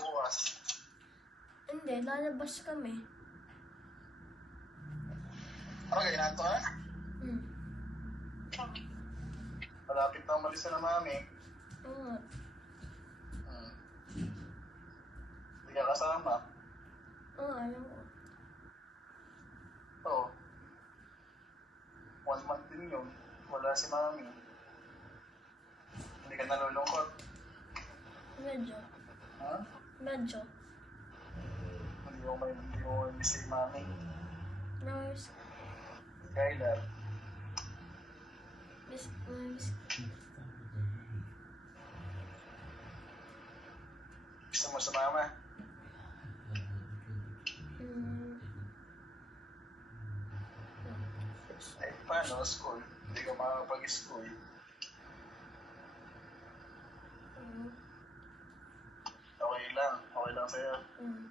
bukas. Hindi, lalabas kami. Ano kayo, nato ha? Hmm. Malapit na umalis na mami. Oo. Hmm. Hindi ka kasama. Oo, alam ko. Oo. One month din yun. Wala si mami. Hindi ka nalulungkot. Medyo. Ha? Medyo. Hindi mo may hindi mo may miss si mami. Namiss. Kailan? Miss, namiss. Gusto mo sa mama? Eh, paano? School. Hindi ka makakapag-school. Hmm. Okay lang. Okay lang sa'yo. Hmm.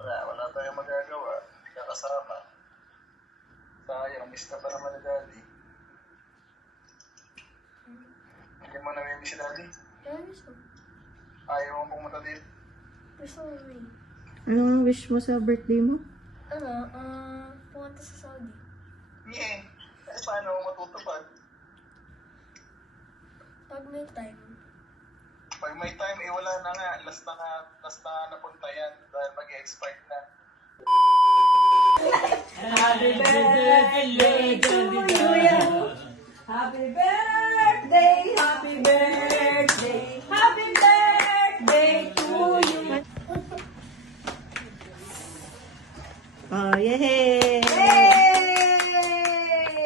Wala, wala tayong magagawa. Hindi ka kasama. Sayang, miss ka pa naman ni Daddy. Hindi mo namimiss si Daddy? Namiss ko. Ayaw mo pumunta dito? Gusto ko rin. Ano ang wish mo sa birthday mo? Ano, ah, pumunta sa Saudi. Nye. Eh, paano mo matutupad? Pag may time. Pag may time, eh wala na nga. Last na nga, last na nga napunta yan. Dahil mag-expire na. Happy birthday, happy birthday, happy birthday to you. Oh, yay! Yay!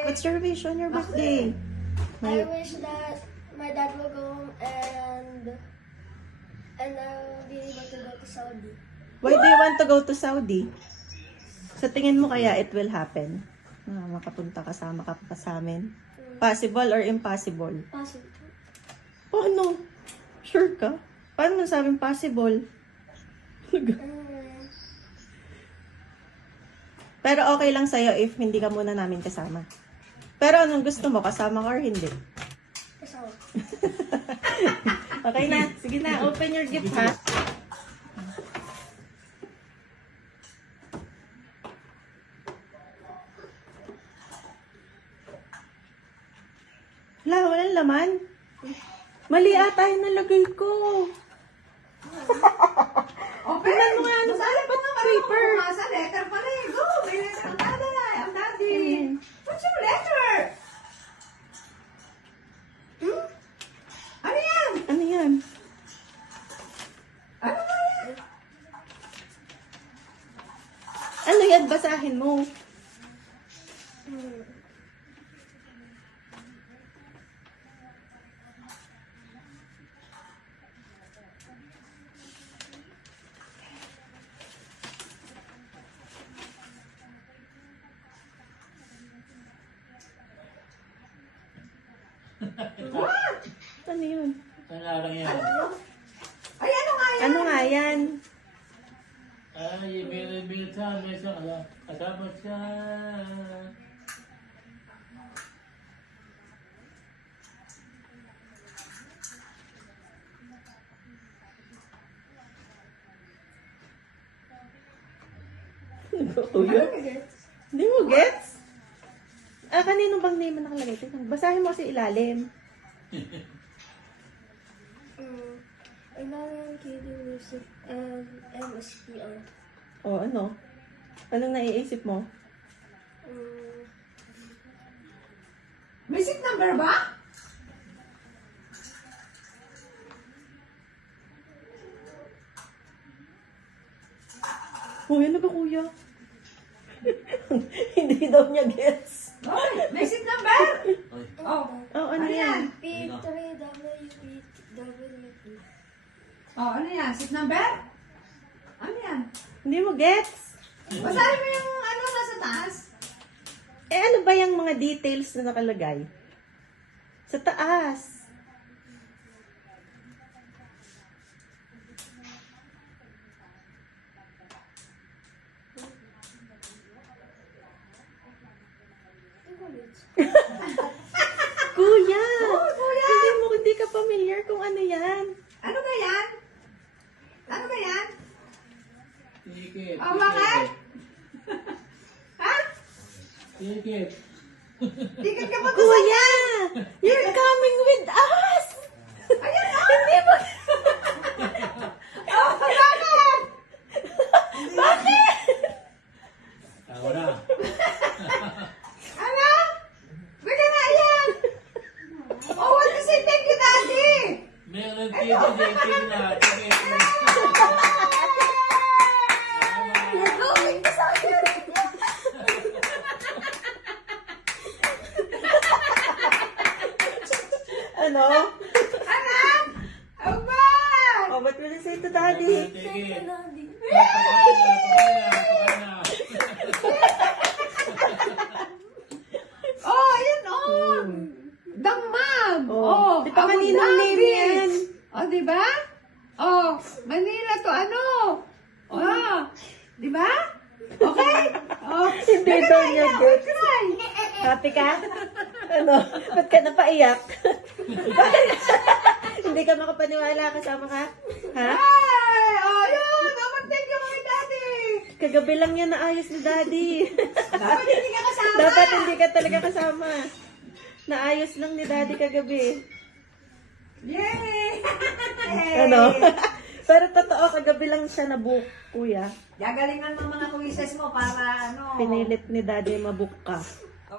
What's your wish on your birthday? I wish that my dad will go home and and I will be able to go to Saudi. Why do you want to go to Saudi? Sa tingin mo kaya it will happen? Ah, makapunta kasama ka pa sa amin? Possible or impossible? Possible. Paano? Sure ka? Paano man sabing possible? Pero okay lang sa'yo if hindi ka muna namin kasama. Pero anong gusto mo? Kasama ka or hindi? Okay na. Sige na. Open your gift, ha? Wala, walang laman. Mali ata yung nalagay ko. Okay, Tingnan mo nga, ano ba? Ba't paper? Masa letter pala eh. Go, may letter Basahin mo. What? Ano yun? Wala lang yan. Ay, ano nga yan? Ano nga yan? Ay, bil-bil sa mesa. Ala, kasama siya. Kuya? Hindi mo gets? Ah, kanino bang name nakalagay? Basahin mo kasi ilalim. Mm, Another kidding music and MSPR. O, ano? Anong naiisip mo? Mm, May seat number ba? Uy, ano ba kuya? Hindi daw niya gets. Okay, may seat number? Ay, Oh, Oh, ano Ano yan? yan? P3WP. Oh, ano yan? Seat number? Ano yan? Hindi mo gets? Basahin mo yung ano nasa taas. Eh, ano ba yung mga details na nakalagay? Sa taas. Kuya! kuya! Hindi mo, hindi ka familiar kung ano yan. Ano ba yan? Ano ba Ticket. Oh, bakit? Ha? Ticket. Ticket ka ba to Kuya! You're coming with us! Ayan na! Hindi mo... Oh, bakit? Bakit? Ako na. Ano? Bigyan na yan! Oh, what to say thank you, Daddy? Meron ticket. eh, Ticket na. Ticket. Going to Saudi Arabia! ano? Anak! Aba! Oh, what will you say to daddy? Ticket. Daddy. Pakain na. Pakain na. Pakain na. Oh, ayan, oh! Damag! Oh, Oh, di pa Abu kaninang Dhabi. name yan? Oh, di ba? Oh, Manila to ano? Oh, di ba? Okay? Oh, Hindi daw niya gets. Happy ka? Ano? Ba't ka napaiyak? Hindi ka makapaniwala kasama ka? Ha? Ay, oh, yun. Oh, thank you kay Daddy. Kagabi lang yan naayos ni daddy. Dapat hindi ka kasama. Dapat hindi ka talaga kasama. Naayos lang ni daddy kagabi. Yay! Ano? Pero totoo, kagabi lang siya nabook, kuya. Gagalingan mo mga quizzes mo para ano. Pinilit ni daddy mabook ka.